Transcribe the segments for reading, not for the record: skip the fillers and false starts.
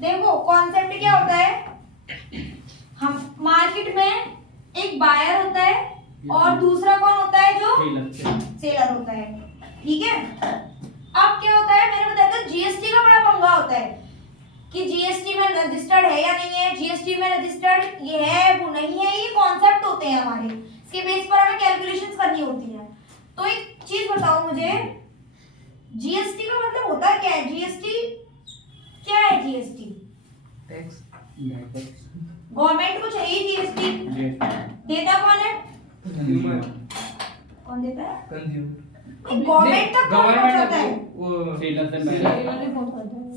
देखो कॉन्सेप्ट क्या होता है, हम मार्केट में एक बायर होता है और दूसरा कौन होता है, जो सेलर होता है। ठीक है, अब क्या होता है, मैंने बताया था जीएसटी का बड़ा पंगा होता है कि जीएसटी में रजिस्टर्ड है या नहीं है, जीएसटी में रजिस्टर्ड ये है वो नहीं है, ये कॉन्सेप्ट होते हैं हमारे, इसके बेस पर हमें कैलकुलेशंस करनी होती है। तो एक चीज बताओ मुझे, जीएसटी का मतलब होता क्या है, जीएसटी क्या है, जीएसटी टैक्स। गवर्नमेंट को चाहिए जीएसटी, देता कौन है, कौन देता है, कंज्यूमर। गवर्नमेंट तक कौन पहुंचाता है, वो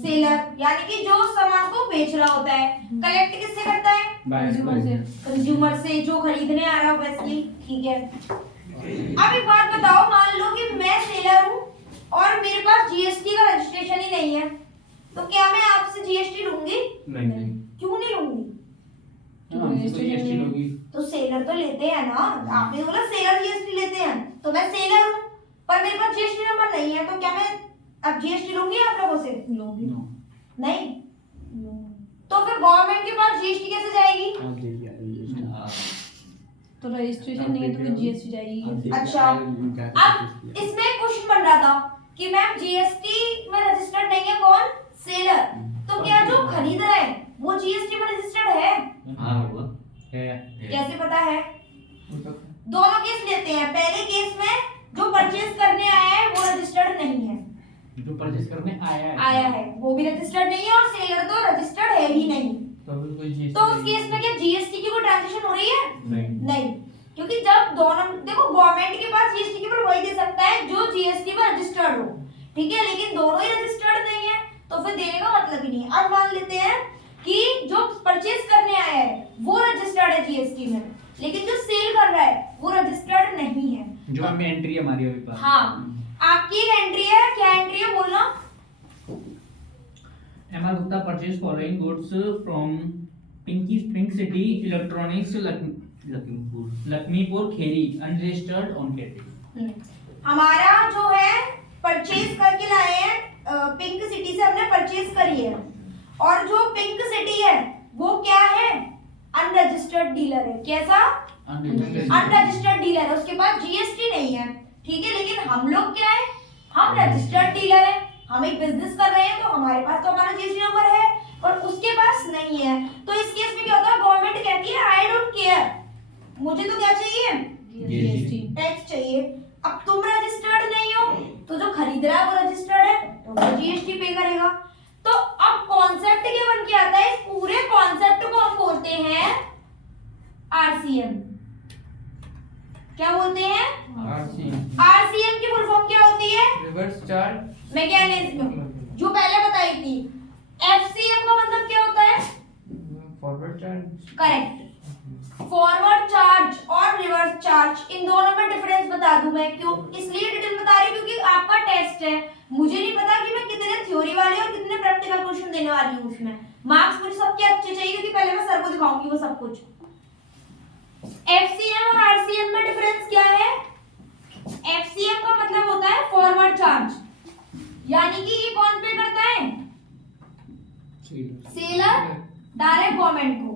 सेलर, यानी कि जो सामान को बेच रहा होता है। कलेक्ट किससे करता है, कंज्यूमर से, जो खरीदने आ रहा है ऑब्वियसली। ठीक है, अब एक बात बताओ, मान लो कि मैं सेलर हूँ और मेरे पास जीएसटी का रजिस्ट्रेशन ही नहीं है, तो क्या मैं आपसे जीएसटी लूंगी, नहीं। क्यों नहीं लूंगी, तो सेलर तो लेते हैं ना, आपने बोला सेलर जीएसटी लेते हैं, तो मैं सेलर हूँ पर मेरे पास जीएसटी नंबर नहीं है, तो क्या मैं अब जीएसटी लूंगी आप लोगों से, लूंगी नहीं, तो फिर गवर्नमेंट के पास जीएसटी कैसे जाएगी, तो रजिस्ट्रेशन नहीं है तो फिर जीएसटी जाएगी। अच्छा, अब इसमें क्वेश्चन बन रहा था कि मैम जीएसटी में रजिस्टर्ड नहीं है कौन, सेलर, तो क्या जो खरीद रहा है वो जीएसटी में रजिस्टर्ड है, कैसे पता है, दोनों केस लेते हैं। पहले केस में जो परचेज करने आया है वो रजिस्टर्ड नहीं है, जो परचेज करने आया है वो भी रजिस्टर्ड नहीं है, और सेलर तो रजिस्टर्ड है ही नहीं, तो उस केस में क्या जीएसटी की कोई ट्रांजैक्शन हो रही है, नहीं, क्योंकि जब दोनों, देखो गवर्नमेंट के पास जीएसटी केवल वही दे सकता है जो जीएसटी में रजिस्टर्ड हो, ठीक है, लेकिन दोनों ही रजिस्टर्ड नहीं है तो फिर देने का मतलब ही नहीं है। अब मान लेते हैं कि जो परचेज करने आया है वो रजिस्टर्ड है जीएसटी में, लेकिन जो सेल कर रहा है वो रजिस्टर्ड नहीं है, जो हमें एंट्री हमारी अभी पास। हाँ, आपकी एक एंट्री है, क्या एंट्री है बोलना, M R Gupta purchase following goods from Pink City Electronics Lakhimpur Kheri unregistered on credit. हमारा जो है परचेज करके लाए हैं, पिंक सिटी से हमने परचेज करी है, और जो पिंक सिटी है वो क्या है, अनरजिस्टर्ड डीलर है, कैसा, अनरजिस्टर्ड डीलर है, उसके पास जीएसटी नहीं है, ठीक है, लेकिन हम लोग क्या है, हम रजिस्टर्ड डीलर है, हम एक बिजनेस कर रहे हैं तो हमारे पास तो हमारा जीएसटी नंबर है और उसके पास नहीं है, तो इस केस में क्या होता है, गवर्नमेंट कहती है आई डोंट केयर, मुझे तो क्या चाहिए, जीएसटी टैक्स चाहिए। अब तुम रजिस्टर्ड नहीं हो तो जो खरीद रहा है वो रजिस्टर्ड है तो वो जीएसटी पे करेगा। तो अब कॉन्सेप्ट क्या बन के आता है, इस पूरे कॉन्सेप्ट को हम बोलते हैं आरसीएम, क्या बोलते हैं, आरसीएम की फुल फॉर्म क्या होती है, रिवर्स चार्ज मैकेनिज्म, जो पहले बताई थी। एफसीएम का मतलब क्या होता है, forward charge, correct, forward charge और रिवर्स चार्ज, इन दोनों में डिफरेंस बता दूं मैं, क्यों इसलिए डिटेल बता रही हूं क्योंकि आपका टेस्ट है, मुझे नहीं पता कि मैं कितने थ्योरी वाले और कितने प्रैक्टिकल क्वेश्चन देने वाली हूं, उसमें मार्क्स मुझे सबके अच्छे चाहिए क्योंकि पहले मैं सर को दिखाऊंगी वो सब कुछ। एफसीएम और आरसीएम में डिफरेंस क्या है, एफसीएम का मतलब होता है फॉरवर्ड चार्ज, यानी कि ये कौन पे करता है, सेलर डायरेक्ट गवर्नमेंट को,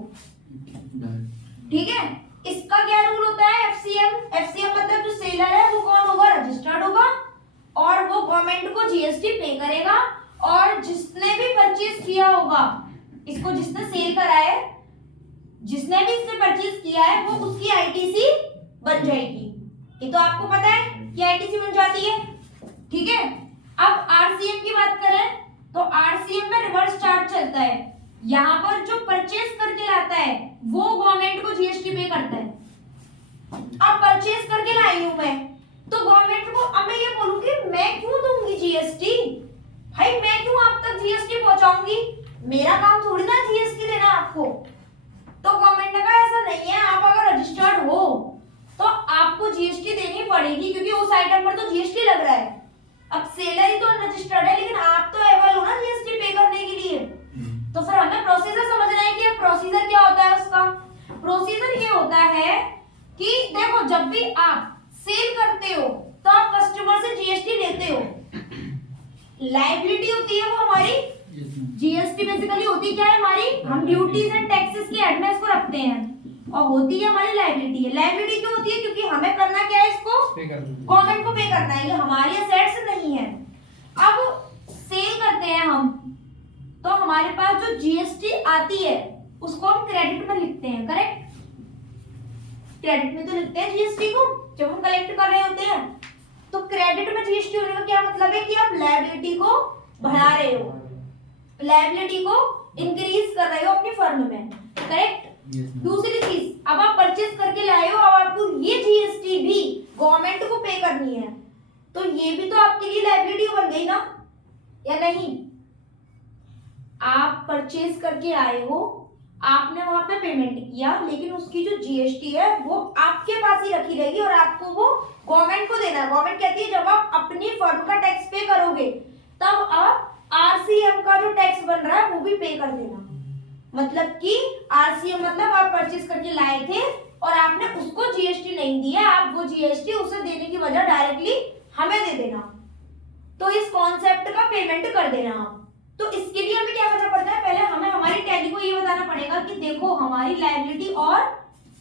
ठीक है, इसका क्या रूल होता है, एफसीएम, एफसीएम मतलब जो सेलर है वो कौन होगा, रजिस्टर्ड होगा और वो गवर्नमेंट को जीएसटी पे करेगा, और जिसने भी परचेज किया होगा, इसको जिसने सेल करा है, जिसने भी इससे परचेज किया है वो उसकी आईटीसी बन जाएगी, ये तो आपको पता है कि आईटीसी बन जाती है, ठीक है। अब आरसीएम की बात करें तो आरसीएम में रिवर्स चार्ज चलता है, यहाँ पर जो परचेज करके लाता है वो गवर्नमेंट को जीएसटी पे करता है। अब परचेज करके लाई हूं मैं तो गवर्नमेंट को, अब मैं ये बोलूंगी मैं क्यों दूंगी जीएसटी, भाई मैं क्यों आप तक जीएसटी पहुंचाऊंगी, मेरा काम थोड़ी ना जीएसटी देना आपको, तो गवर्नमेंट ने कहा ऐसा नहीं है, आप अगर रजिस्टर्ड हो तो आपको जीएसटी देनी पड़ेगी क्योंकि उस आइटम पर तो जीएसटी लग रहा है। अब सेलर ही तो रजिस्टर्ड है लेकिन आप तो एबल हो ना जीएसटी पे करने के लिए, तो फिर हमें प्रोसीजर समझना है कि प्रोसीजर क्या होता है। उसका प्रोसीजर ये होता है कि देखो जब भी आप सेल करते हो तो आप कस्टमर से जीएसटी लेते हो, लायबिलिटी होती है वो हमारी जीएसटी बेसिकली होती क्या है हमारी, हम ड्यूटीज एंड टैक्सेस के हेड में इसको रखते हैं और होती है हमारी लायबिलिटी है। लायबिलिटी क्यों होती है, क्योंकि हमें करना क्या है, इसको गवर्नमेंट को पे करना है, ये हमारी असेट्स नहीं है। अब सेल करते हैं हम तो हमारे पास जो जीएसटी आती है उसको हम क्रेडिट में लिखते हैं, करेक्ट, क्रेडिट में तो लिखते हैं जीएसटी को जब हम कलेक्ट कर रहे होते हैं। तो क्रेडिट में जीएसटी होने का क्या मतलब है कि आप लायबिलिटी को बढ़ा रहे हो, लायबिलिटी को इंक्रीज कर रहे हो अपनी फर्म में, करेक्ट। दूसरी चीज, अब आप परचेज करके लाए हो, अब आपको ये जीएसटी भी गवर्नमेंट को पे करनी है, तो ये भी तो आपके लिए लायबिलिटी बन गई ना, या नहीं। आप परचेज करके आए हो, आपने वहां पे पेमेंट किया, लेकिन उसकी जो जीएसटी है वो आपके पास ही रखी रहेगी और आपको वो गवर्नमेंट को देना है। गवर्नमेंट कहती है जब आप अपनी फर्म का टैक्स पे करोगे तब आप आरसीएम का जो टैक्स बन रहा है वो भी पे कर देना। मतलब कि आरसीएम मतलब आप परचेज करके लाए थे और आपने उसको जीएसटी नहीं दिया, आप वो जीएसटी उसे देने की वजह डायरेक्टली हमें दे देना। तो इस कॉन्सेप्ट का पेमेंट कर देना आप। तो इसके लिए हमें क्या करना पड़ता है, पहले हमें हमारी टैली को ये बताना पड़ेगा कि देखो हमारी लायबिलिटी और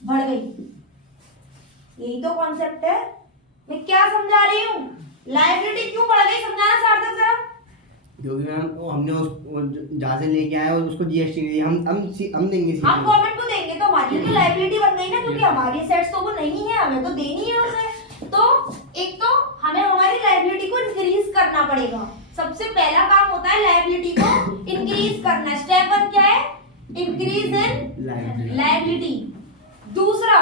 बढ़ गई। यही तो कॉन्सेप्ट है। मैं क्या समझा रही हूँ, लायबिलिटी क्यों बढ़ गई, समझाना सार्थक जरा। क्योंकि मैम वो हमने जहाँ से लेके आए और उसको जीएसटी नहीं दी, हम देंगे, हम गवर्नमेंट को देंगे तो हमारी तो लायबिलिटी बन गई ना, क्योंकि हमारी असेट्स तो वो नहीं है, हमें तो देनी है उसे। तो एक तो हमें हमारी लायबिलिटी को इंक्रीज करना पड़ेगा। सबसे पहला काम होता है लायबिलिटी को इंक्रीज करना। स्टेप 1 क्या है, इंक्रीज इन लायबिलिटी। दूसरा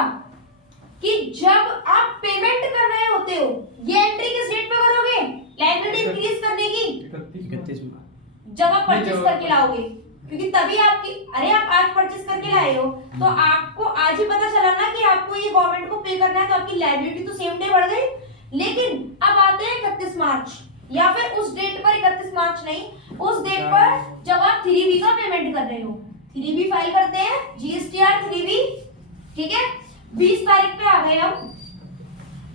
कि जब आप पेमेंट कर रहे होते हो, ये एंट्री किस डेट पे करोगे लायबिलिटी इंक्रीज करने की, 31 जब आप परचेज करके लाओगे, क्योंकि तभी आपकी, अरे आप आज परचेज करके लाए हो तो आपको आज ही पता चला ना कि आपको ये गवर्नमेंट को पे करना है, तो आपकी लायबिलिटी तो सेम डे बढ़ गई। लेकिन अब आते हैं 31 मार्च या फिर उस डेट पर, 31 मार्च नहीं, उस डेट पर जब आप 3B का पेमेंट कर रहे हो, 3B फाइल करते हैं, जीएसटीआर 3B, ठीक है। 20 तारीख पे आ गए हम।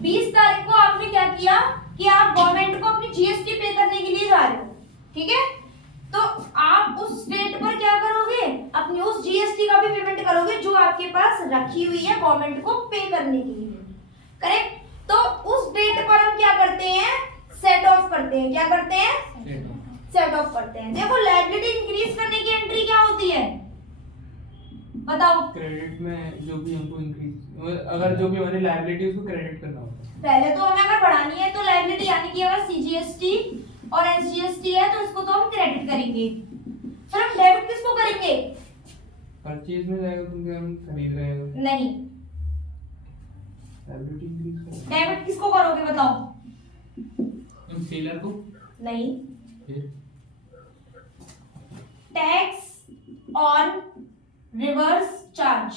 20 तारीख को आपने क्या किया कि आप गवर्नमेंट को अपनी जीएसटी पे करने के लिए जा रहे हो, ठीक है। तो आप उस डेट पर क्या करोगे, अपनी उस जीएसटी का भी पेमेंट करोगे जो आपके पास रखी हुई है गवर्नमेंट को पे करने के लिए, करेक्ट। तो उस डेट पर हम क्या करते हैं, सेट ऑफ करते हैं। क्या करते हैं, सेट ऑफ करते हैं। देखो लायबिलिटी इंक्रीज करने की एंट्री क्या होती है, बताओ। क्रेडिट में जो भी हमको इंक्रीज, अगर जो भी हमारी लायबिलिटी उसको क्रेडिट करना होता है। पहले तो हमें अगर बढ़ानी है तो लायबिलिटी, यानी कि अगर सीजीएसटी और एसजीएसटी है तो इसको तो हम क्रेडिट करेंगे, फिर हम डेबिट किसको करेंगे, परचेज में जाएगा क्योंकि हम खरीद रहे हैं। नहीं, लायबिलिटी इंक्रीज करना, डेबिट किसको करोगे बताओ। सेलर को नहीं, फिर टैक्स ऑन रिवर्स चार्ज।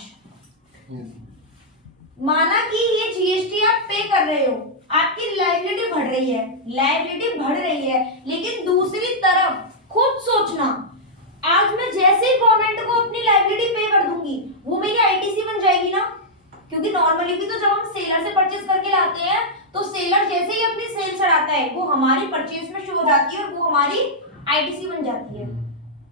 माना कि ये जीएसटी आप पे कर रहे हो, आपकी लायबिलिटी बढ़ रही है, लायबिलिटी बढ़ रही है, लेकिन दूसरी तरफ खुद सोचना, आज मैं जैसे ही गवर्नमेंट को अपनी लायबिलिटी पे कर दूंगी वो मेरी आईटीसी बन जाएगी ना, क्योंकि नॉर्मली भी तो जब हम सेलर से परचेज करके लाते हैं तो सेलर जैसे ही अपनी सेल चढ़ाता है वो हमारी परचेज में शो हो जाती है और वो हमारी आईटीसी बन जाती है,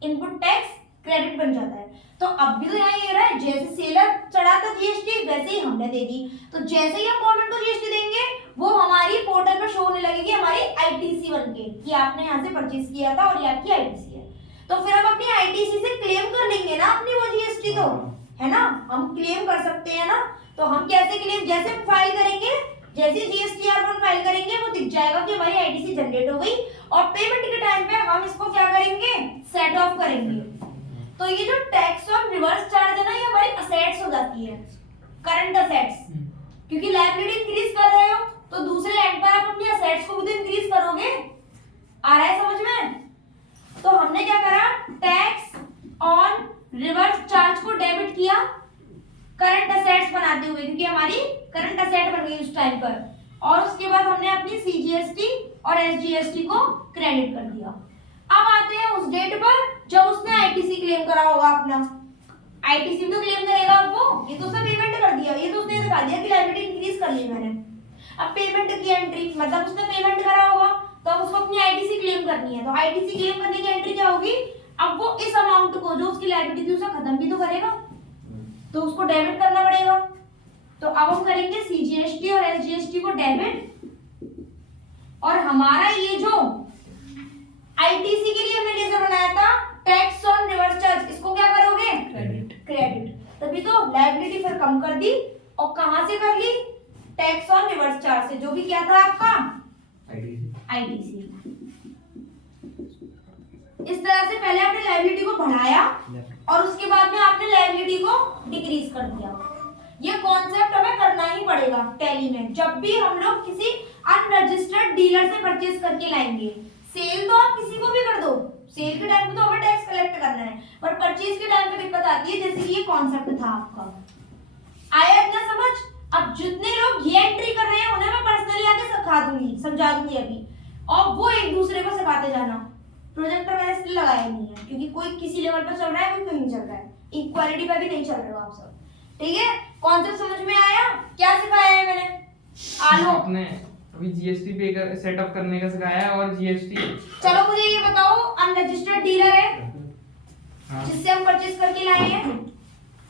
इनपुट टैक्स क्रेडिट बन जाता है। तो अब भी तो यहाँ ये रहा है, जैसे सेलर चढ़ाता जीएसटी वैसे ही हमने दे दी, तो जैसे ही हम गवर्नमेंट को जीएसटी देंगे वो हमारी पोर्टल पर शो होने लगेगी हमारी आईटीसी बनके कि आपने यहाँ से परचेज किया था और ये आपकी आईटीसी है। तो फिर हम अपनी आईटीसी से क्लेम कर लेंगे ना अपनी वो जीएसटी, तो है ना, हम क्लेम कर सकते हैं ना। तो हम कैसे क्लेम, जैसे फाइल करेंगे, जैसे जीएसटीआर 1 फाइल करेंगे वो दिख जाएगा कि हमारी आईटीसी जनरेट हो गई, और पेमेंट के टाइम पे हम इसको क्या करेंगे, सेट ऑफ करेंगे। तो ये जो टैक्स ऑन रिवर्स चार्ज है ना, ये हमारी असेट्स हो जाती है, करंट असेट्स, क्योंकि लायबिलिटी इंक्रीज कर रहे हो तो दूसरे एंड पर आप अपनी असेट्स को भी तो इंक्रीज करोगे। आ रहा है समझ में। तो हमने क्या करा, टैक्स ऑन रिवर्स चार्ज को डेबिट किया करंट असेट्स बनाते हुए, क्योंकि हमारी करंट असेट बन गई उस टाइम पर, और उसके बाद हमने अपनी सीजीएसटी और एसजीएसटी को क्रेडिट कर दिया। अब आते हैं उस डेट पर जब उसने आईटीसी क्लेम करा होगा अपना, आईटीसी तो क्लेम करेगा आपको, ये तो उसने पेमेंट कर दिया, ये तो उसने दिखा दिया कि लायबिलिटी इंक्रीज कर ली मैंने। अब पेमेंट की एंट्री मतलब उसने पेमेंट करा होगा तो अब उसको अपनी आईटीसी क्लेम करनी है, तो तो आईटीसी क्लेम करने की एंट्री क्या होगी, अब वो इस अमाउंट को जो उसकी लायबिलिटी थी उसे खत्म भी तो करेगा, तो उसको डेबिट करना पड़ेगा। तो अब हम करेंगे सीजीएसटी और एसजीएसटी को डेबिट, और हमारा ये जो आईटीसी के लिए हमने लेजर बनाया था टैक्स ऑन रिवर्स चार्ज, इसको क्या करोगे, क्रेडिट। तभी तो लायबिलिटी फिर कम कर दी, और कहां से कर ली, टैक्स ऑन रिवर्स चार्ज से, जो भी क्या था आपका आईटीसी। इस तरह से पहले आपने लायबिलिटी को बढ़ाया और उसके बाद में आपने लायबिलिटी को डिक्रीज कर दिया। ये कॉन्सेप्ट हमें करना ही पड़ेगा टैली में, जब भी हम लोग किसी अनरजिस्टर्ड डीलर से परचेज करके लाएंगे। सेल तो आप किसी को भी कर दो, सेल के टाइम पे तो हमें टैक्स कलेक्ट करना है, पर परचेज के टाइम पे दिक्कत आती है, जैसे कि ये कॉन्सेप्ट था आपका, आया इतना समझ। अब जितने लोग ये एंट्री कर रहे हैं उन्हें मैं पर्सनली आके सिखा दूंगी, समझा दूंगी अभी, और वो एक दूसरे को सिखाते जाना। प्रोजेक्टर मैंने इसलिए लगाया नहीं है क्योंकि कोई किसी लेवल पर चल रहा है, कोई कहीं चल रहा है, इक्वालिटी पे भी नहीं चल रहे हो आप सब, ठीक है। कॉन्सेप्ट समझ में आया, क्या सिखाया है मैंने, आलो आपने अभी जीएसटी पे सेटअप करने का सिखाया है और जीएसटी। चलो मुझे ये बताओ, अनरजिस्टर्ड डीलर है हाँ। जिससे हम परचेज करके लाए हैं,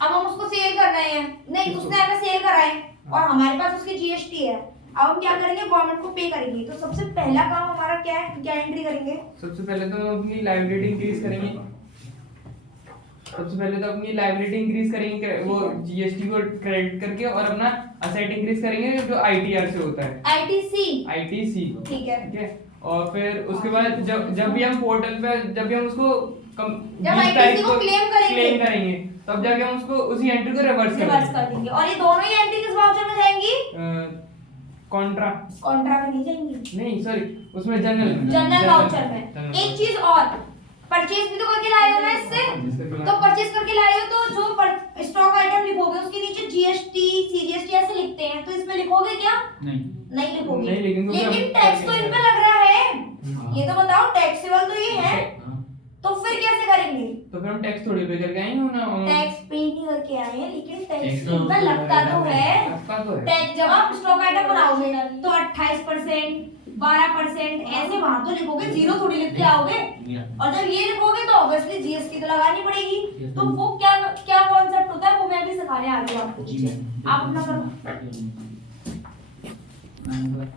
अब हम उसको सेल कर रहे हैं, नहीं उसने हमें सेल करा है और हमारे पास उसकी जीएसटी है, अब हम क्या करेंगे, गवर्नमेंट को पे करेंगे। तो सबसे पहला काम हमारा क्या है, क्या एंट्री करेंगे, सबसे पहले तो हम अपनी लायबिलिटी इंक्रीज करेंगे, सबसे पहले तो अपनी लायबिलिटी इंक्रीज करेंगे वो जीएसटी को क्रेडिट करके, और अपना असेट इंक्रीज करेंगे जो आईटीआर से होता है, आईटीसी, ठीक है। ठीक है। और फिर उसके बाद जब भी हम पोर्टल पे जब भी हम उसको जब ITC को क्लेम करेंगे तब जाके हम उसको उसी एंट्री को रिवर्स कर देंगे। और ये दोनों ही एंट्री किस वाउचर में जाएंगी, कॉन्ट्रा में नहीं जाएंगी, नहीं सॉरी, उसमें जनरल वाउचर में। एक चीज और, परचेज भी तो करके लाए हो ना इससे, तो परचेज करके लाए हो तो जो स्टॉक आइटम लिखोगे उसके नीचे जीएसटी सीजीएसटी ऐसे लिखते हैं, तो इसमें लिखोगे क्या, नहीं लिखोगे, नहीं, लेकिन टैक्स तो इन पे लग रहा है, ये तो बताओ, टैक्सेबल तो ये है, तो फिर कैसे करेंगे, तो फिर हम टैक्स थोड़ी पे करके आएंगे ना, टैक्स पे नहीं करके आए हैं, लेकिन टैक्स तो इन पे लगता तो है। आपका तो है टैक्स जब आप स्टॉक आइटम बनाओगे तो 28%, 12% ऐसे वहां तो लिखोगे, जीरो थोड़ी लिख के आओगे, और जब ये लिखोगे तो ऑब्वियसली जीएसटी तो लगानी पड़ेगी। तो वो क्या क्या कॉन्सेप्ट होता है वो मैं भी सिखाने आ रही हूँ आपको, आप अपना करो।